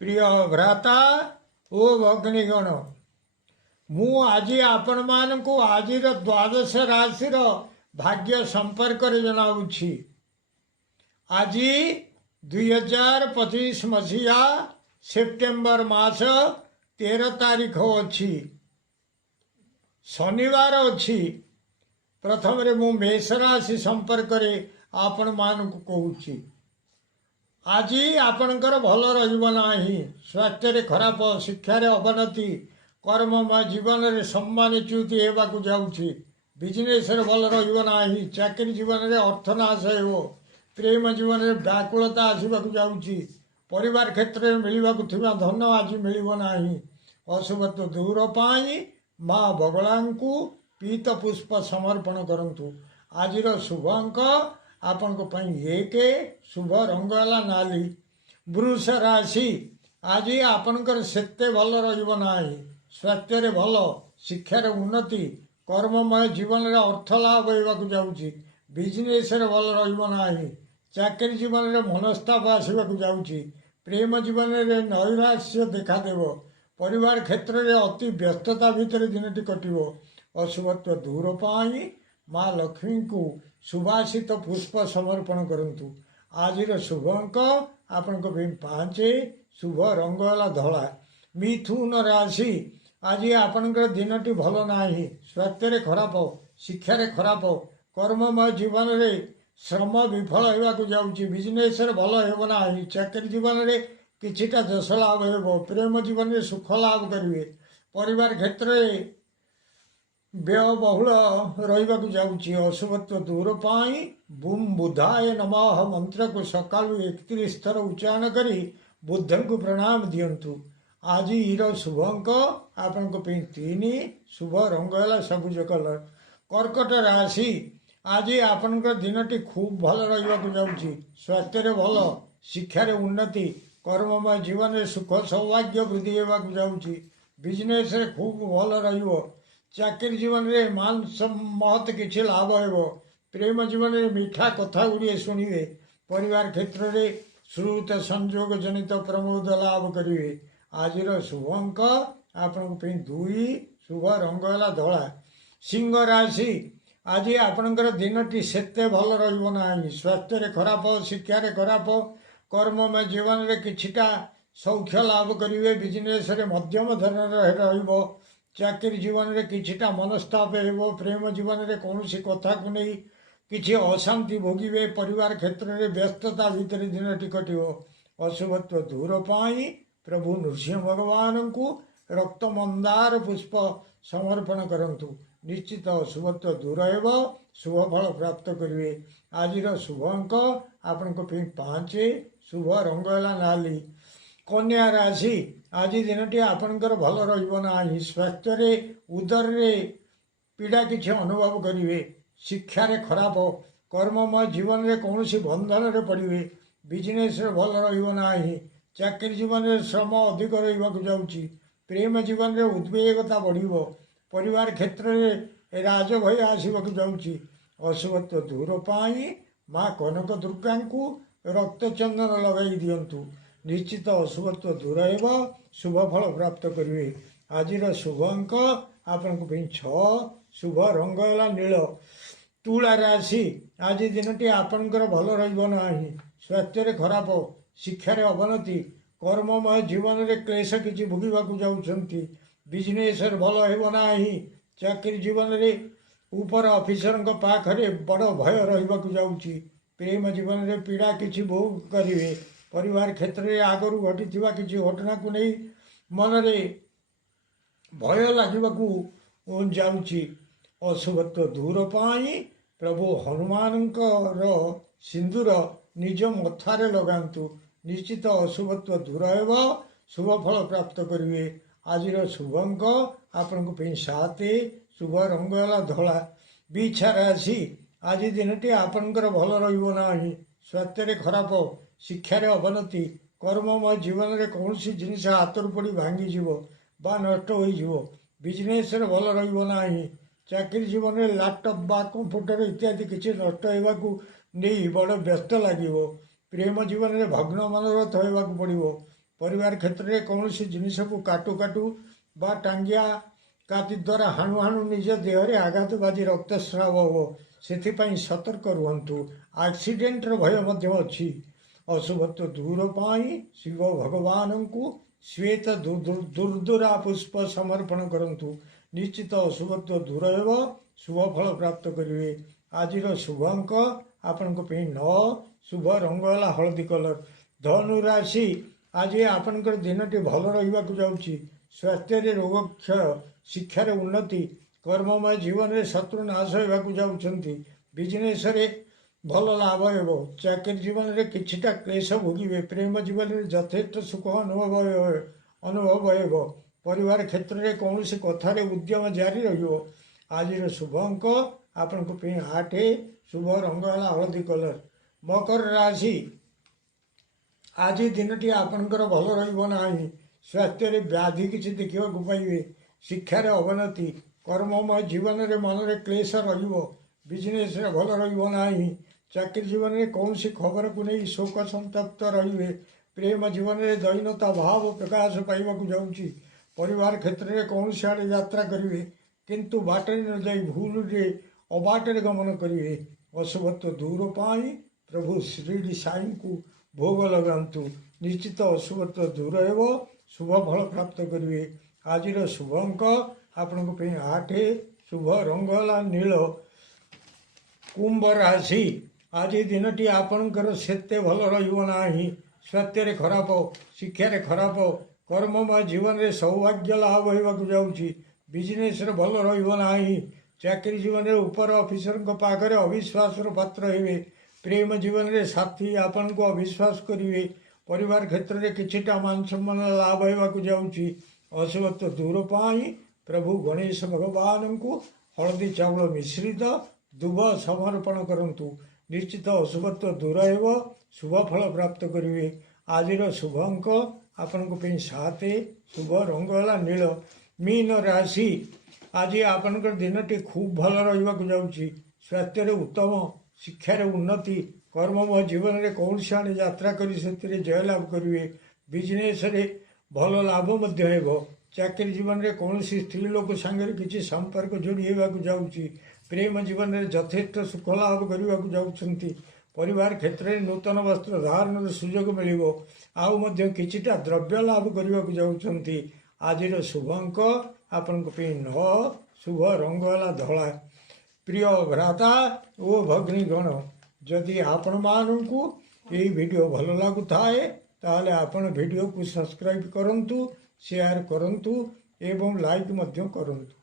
प्रिय भ्राता ओ भगिनीगण मु आज आपण मानक आज द्वादश राशि भाग्य संपर्क जनाऊँगी। आज 2025 मसीहा सेप्टेम्बर मास 13 तारीख अच्छी शनिवार अच्छी। प्रथम रे मु मेष राशि संपर्क आपण मानक कहूँ। आज आपणकर भल रहा स्वास्थ्य खराब शिक्षा अवनति कर्ममय जीवन में सम्मानच्युत होगा जाऊँगी। बिजनेस भल रहा चाकरी जीवन में अर्थनाश हो प्रेम जीवन में व्याकुलता आसवाक जाऊँगी। परिवार क्षेत्र में मिलवा धन आज मिलना। अशुभत्व दूर पाई माँ बगला को पीत पुष्प समर्पण करंतु। आज शुभ अंक आपण एक शुभ रंग है नाली। वृष राशि आज आपणकर सेते भल रहा स्वास्थ्य भल शिक्षार उन्नति कर्ममय जीवन में अर्थ लाभ होगा जाऊँगी। बिजनेस भल रहा चाकरी जीवन में मनस्ताप आसवाक जाऊँगी। प्रेम जीवन में नैराश्य देखादेव। परिवार क्षेत्र में अति व्यस्तता भितर दिनटी कटिव। अशुभत्व दूर पाई माँ लक्ष्मी को सुभाषित पुष्प समर्पण करंतु। आज शुभ अंक आपण 5 शुभ रंग है धला। मिथुन राशि आज आपणकर दिनटी भल ना स्वास्थ्य खराब शिक्षार खराब कर्ममय जीवन में श्रम विफल होगा जाऊँगी। बिजनेस भल होना चाकरी जीवन में किछिटा जश लाभ हो प्रेम जीवन में सुख लाभ करेंगे। परिवार क्षेत्र व्यय बहुल रहा जाऊँगी। अशुभत्व दूर पाई बुम बुधाय नमः मंत्र को सकाल 31 थर उच्चारण करी बुद्ध को प्रणाम दिंतु। आज शुभ अंक आपण 3 शुभ रंग है सबुज कलर। कर्कट राशि आज आपणकर दिनटी खूब भल रहा जाऊँगी। स्वास्थ्य भल शिक्षार उन्नति कर्ममय जीवन में सुख सौभाग्य वृद्धि होगा जाऊँगी। बिजनेस खूब भल रही चाकरी जीवन में मान महत किसी लाभ हो प्रेम जीवन में मीठा कथा गुड़िए शुणे। परिवार क्षेत्र में श्रुत संयोग जनित प्रमोद लाभ करेंगे। आज शुभ अंक आपण 2 शुभ रंग है धला। सिंह राशि आज आपणकर दिनटी सेते भल रहा स्वास्थ्य खराब शिक्षार खराब कर्ममय जीवन में किछिटा सौख्य लाभ करेंगे। बिजनेस मध्यम धरण चाकरी जीवन में किछिटा मनस्ताप हो प्रेम जीवन में कौन कथा को नहीं किसी अशांति भोगे। परिवार क्षेत्र में व्यस्तता भितर दिन कटिव। अशुभत्व दूर पाई प्रभु नृसिंह भगवान को रक्त मंदार पुष्प समर्पण करंतु। निश्चित अशुभत्व दूर हो शुभ फल प्राप्त करेंगे। आज शुभ अंक आपण 5 शुभ रंग है नाली। कन्या राशि आज दिनटी आपणकर भल रहा स्वास्थ्य उदर पीड़ा किसी अनुभव करेंगे। शिक्षार खराब कर्ममय जीवन में कौन बंधन में पड़े। बिजनेस भल रहा चाकरी जीवन में श्रम अधिक रहा जाऊँगी। प्रेम जीवन में उद्वेगता बढ़ परिवार क्षेत्र में राजभय आसवाक जाऊँगी। अशुभत्व दूर पाई माँ कनक दुर्गा को रक्तचंदन लगाई दिंतु। निश्चित अशुभत्व दूर हो शुभ फल प्राप्त करेंगे। आज शुभ अंक आपण 6 शुभ रंग है नील। तुला राशि आज दिनटी आपणकर भल रहा स्वास्थ्य खराब शिक्षार अवनति कर्ममय जीवन में क्लेश किसी भोगवाक जाऊँगी। बिजनेस भल होना चाकरी जीवन में ऊपर ऑफिसर पाखरे बड़ भय रहा जाऊँगी। प्रेम जीवन में पीड़ा किसी भोग करेंगे। परिवार क्षेत्र में आगु घटी किसी घटना को नहीं मन में भय लगे जाऊँगी। अशुभत्व दूर पाई प्रभु हनुमान सिंदूर निज मथारे लगातु। निश्चित अशुभत्व दूर हो शुभ फल प्राप्त करेंगे। आज शुभ अंक आपण 7 शुभ रंग है धला। बिछा राशि आज दिनटी आपणकर भल रहा स्वास्थ्य खराब शिक्षार अवनति कर्ममय जीवन में कौन जिनिस हाथ पड़ी भांगी बा नष्ट हो। बिजनेस भल रहा चाकरी जीवन में लैपटॉप बा कंप्यूटर इत्यादि किसी नष्ट होगा नहीं बड़ व्यस्त लगे। प्रेम जीवन में भग्न मनोरथ होगा पड़ो। परिवार क्षेत्र में कौन सी जिनिस को काटू काटू बा टांगिया काति द्वारा हाणु हाणु निज देहरे आघात बाजी रक्तस्राव हो से सतर्क रुहतु। एक्सीडेंट भय अच्छी अशुभत्व दूर पाई शिव भगवान को श्वेत दुर्दुरा पुष्प समर्पण करंतु। निश्चित अशुभत्व दूर हो शुभ फल प्राप्त करेंगे। आज शुभ अंक आपण 9 शुभ रंग है हलदी कलर। धनु राशि आज आपणकर दिनटी भल रहा जाऊँगी। स्वास्थ्य रोग क्षय शिक्षार उन्नति कर्ममय जीवन में शत्रु नाश होगा जाऊँगी। बिजनेस भल लाभ हो। चाकरी जीवन में किछिटा क्लेश भोगे। प्रेम जीवन में यथेष्ट सुख अनुभव हो। परिवार क्षेत्र में कौन सी कथार उद्यम जारी रहियो। आज शुभ अंक आपण 8 शुभ रंग है हलदी कलर। मकर राशि आज दिनटी आपणकर भल रहा। स्वास्थ्य व्याधि किसी देखा पाइबे। शिक्षार अवनति कर्ममय जीवन में मन में क्लेश बिजनेस भल रहा। चाकरी जीवन में कौन सी खबर को नहीं शोक संतप्त रे। प्रेम जीवन में दैनता भाव प्रकाश पाइबा जाऊँगी। परिवार क्षेत्र में कौन सी आड़े यात्रा करेंगे किंतु बाटे न जाई भूल रे अबाटे गमन करेंगे। अशुभत्व दूर पाई प्रभु श्री साई को भोग लगातु। निश्चित अशुभत्व दूर हो शुभ फल प्राप्त करेंगे। आज शुभ अंक आपण 8 शुभ रंग है नील। कुंभ राशि आज दिनटी आपणकर सेते भल रहा। स्वास्थ्य खराब शिक्षार खराब कर्ममय जीवन में सौभाग्य लाभ होगा जाऊँगी। बिजनेस भल रहा। चाकरी जीवन में ऊपर ऑफिसर पाखे अविश्वास पात्र हे। प्रेम जीवन में साथी आपण को अविश्वास करेंगे। परिवार क्षेत्र में किछिटा मान सम्मान लाभ होगा जाऊँगी। अशुभत्व दूर पाई प्रभु गणेश भगवान को हलदी चाउल मिश्रित दुब समर्पण करंतु। निश्चित अशुभत्व दूर हो शुभ फल प्राप्त करेंगे। आज शुभ अंक आपण 7 शुभ रंग है नील। मीन राशि आज आपणकर दिनटी खूब भल रहा जाऊँगी। स्वास्थ्य उत्तम शिक्षार उन्नति कर्ममय जीवन में कौन सी आने यात्रा करी से जय लाभ करेंगे। बिजनेस भल लाभ हो। चाकरी जीवन में कौन सी स्त्री लोक सांगे किसी संपर्क जोड़ी होगा जाऊँगी। प्रेम जीवन में यथेष्ट सुख लाभ करने जाऊँगी। परिवार क्षेत्र में नूतन वस्त्र धारण सुजोग मिल किछिटा द्रव्य लाभ करने जाऊँगी। आज शुभ अंक आपण 9 शुभ रंग है धला। प्रिय भ्राता ओ भगिनीगण जदि आपण मानू ये वीडियो भल लगुए ताले आपण वीडियो को सब्सक्राइब करंतु शेयर करंतु एवं लाइक करंतु।